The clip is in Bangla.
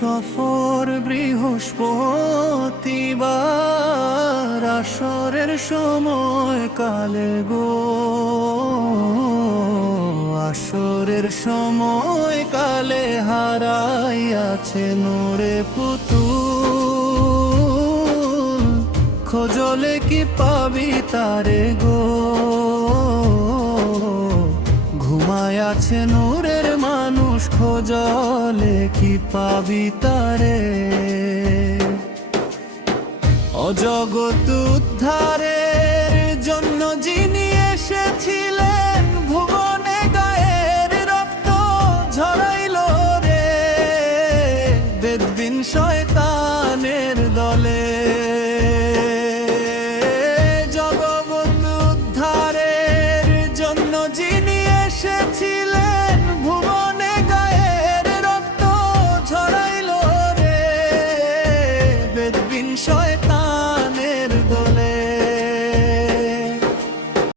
সফর বৃহস্পতিবার আসরের সময় কালে গো। আসরের সময় কালে হারাই আছে নূরে পুতুল। খোঁজলে কি পাবি তারে গো? ঘুমায় আছে নূরের মানুষ খোঁজলে কি পাবি তারে? অজগত উদ্ধারের